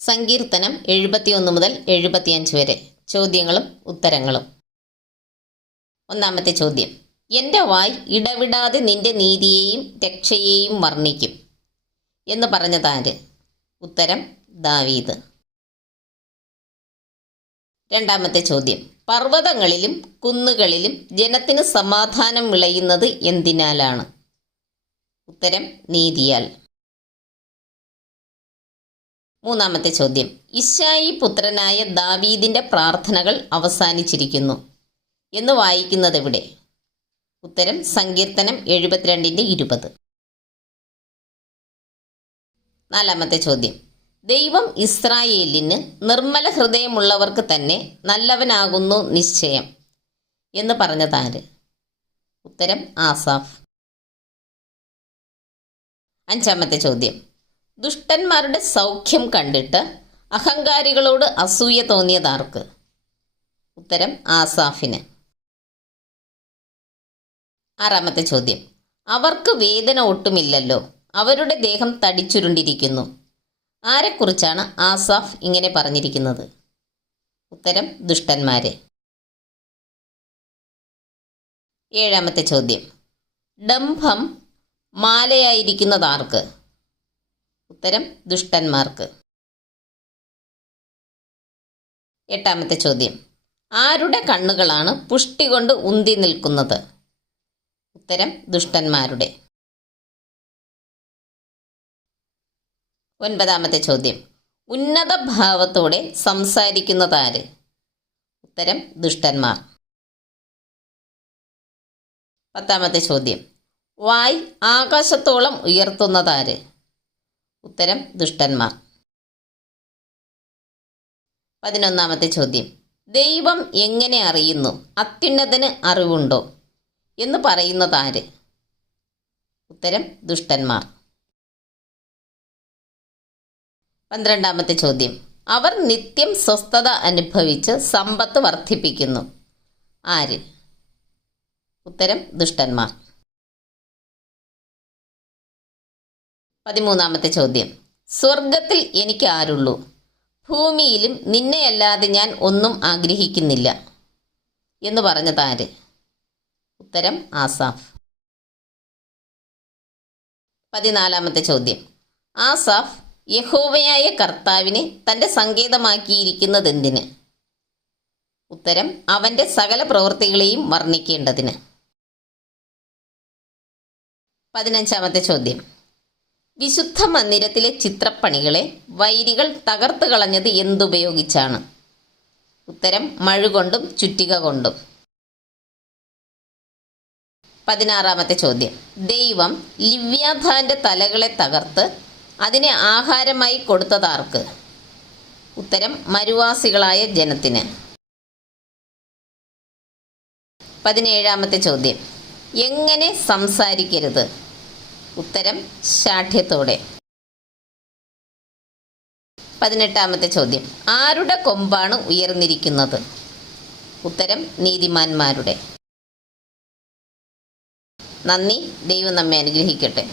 സങ്കീർത്തനം 71 മുതൽ 75 വരെ ചോദ്യങ്ങളും ഉത്തരങ്ങളും. ഒന്നാമത്തെ ചോദ്യം: എൻ്റെ വായ് ഇടവിടാതെ നിന്റെ നീതിയെയും രക്ഷയെയും വർണ്ണിക്കും എന്ന് പറഞ്ഞതാര്? ഉത്തരം: ദാവീദ്. രണ്ടാമത്തെ ചോദ്യം: പർവ്വതങ്ങളിലും കുന്നുകളിലും ജനത്തിന് സമാധാനം വിളയുന്നത് എന്തിനാലാണ്? ഉത്തരം: നീതിയാൽ. മൂന്നാമത്തെ ചോദ്യം: ഇശ്ശായി പുത്രനായ ദാവീദിൻ്റെ പ്രാർത്ഥനകൾ അവസാനിച്ചിരിക്കുന്നു എന്ന് വായിക്കുന്നതെവിടെ? ഉത്തരം: സങ്കീർത്തനം 72:20. നാലാമത്തെ ചോദ്യം: ദൈവം ഇസ്രായേലിന് നിർമ്മല ഹൃദയമുള്ളവർക്ക് തന്നെ നല്ലവനാകുന്നു നിശ്ചയം എന്ന് പറഞ്ഞതാര്? ഉത്തരം: ആസാഫ്. അഞ്ചാമത്തെ ചോദ്യം: ദുഷ്ടന്മാരുടെ സൗഖ്യം കണ്ടിട്ട് അഹങ്കാരികളോട് അസൂയ തോന്നിയതാർക്ക്? ഉത്തരം: ആസാഫിന്. ആറാമത്തെ ചോദ്യം: അവർക്ക് വേദന ഒട്ടുമില്ലല്ലോ, അവരുടെ ദേഹം തടിച്ചുരുണ്ടിരിക്കുന്നു. ആരെക്കുറിച്ചാണ് ആസാഫ് ഇങ്ങനെ പറഞ്ഞിരിക്കുന്നത്? ഉത്തരം: ദുഷ്ടന്മാരെ. ഏഴാമത്തെ ചോദ്യം: ഡംഭം മാലയായിരിക്കുന്നതാർക്ക്? ഉത്തരം: ദുഷ്ടന്മാർക്ക്. എട്ടാമത്തെ ചോദ്യം: ആരുടെ കണ്ണുകളാണ് പുഷ്ടി കൊണ്ട് ഉന്തി നിൽക്കുന്നത്? ഉത്തരം: ദുഷ്ടന്മാരുടെ. ഒൻപതാമത്തെ ചോദ്യം: ഉന്നത ഭാവത്തോടെ സംസാരിക്കുന്നതാര്? ഉത്തരം: ദുഷ്ടന്മാർ. പത്താമത്തെ ചോദ്യം: വായ് ആകാശത്തോളം ഉയർത്തുന്നതാര്? ഉത്തരം: ദുഷ്ടന്മാർ. 11ാമത്തെ ചോദ്യം: ദൈവം എങ്ങനെ അറിയുന്നു, അത്യുന്നതന് അറിവുണ്ടോ എന്ന് പറയുന്നതാര്? ഉത്തരം: ദുഷ്ടന്മാർ. 12ാമത്തെ ചോദ്യം: അവർ നിത്യം സ്വസ്ഥത അനുഭവിച്ച് സമ്പത്ത് വർദ്ധിപ്പിക്കുന്നു. ആര്? ഉത്തരം: ദുഷ്ടന്മാർ. 13ാമത്തെ ചോദ്യം: സ്വർഗത്തിൽ എനിക്ക് ആരുള്ളൂ, ഭൂമിയിലും നിന്നെയല്ലാതെ ഞാൻ ഒന്നും ആഗ്രഹിക്കുന്നില്ല എന്ന് പറഞ്ഞതാര്? ഉത്തരം: ആസാഫ്. 14ാമത്തെ ചോദ്യം: ആസാഫ് യഹോവയായ കർത്താവിനെ തൻ്റെ സങ്കേതമാക്കിയിരിക്കുന്നതെന്തിന്? ഉത്തരം: അവൻ്റെ സകല പ്രവൃത്തികളെയും വർണ്ണിക്കേണ്ടതിന്. 15ാമത്തെ ചോദ്യം: വിശുദ്ധ മന്ദിരത്തിലെ ചിത്രപ്പണികളെ വൈരികൾ തകർത്ത് കളഞ്ഞത് എന്തുപയോഗിച്ചാണ്? ഉത്തരം: മഴുകൊണ്ടും ചുറ്റിക കൊണ്ടും. 16ാമത്തെ ചോദ്യം: ദൈവം ലിവ്യാഥാൻ്റെ തലകളെ തകർത്ത് അതിനെ ആഹാരമായി കൊടുത്തതാർക്ക്? ഉത്തരം: മരുവാസികളായ ജനത്തിന്. 17ാമത്തെ ചോദ്യം: എങ്ങനെ സംസാരിക്കരുത്? ഉത്തരം: ശാഠ്യത്തോടെ. 18ാമത്തെ ചോദ്യം: ആരുടെ കൊമ്പാണ് ഉയർന്നിരിക്കുന്നത്? ഉത്തരം: നീതിമാന്മാരുടെ. നന്ദി. ദൈവം നമ്മെ അനുഗ്രഹിക്കട്ടെ.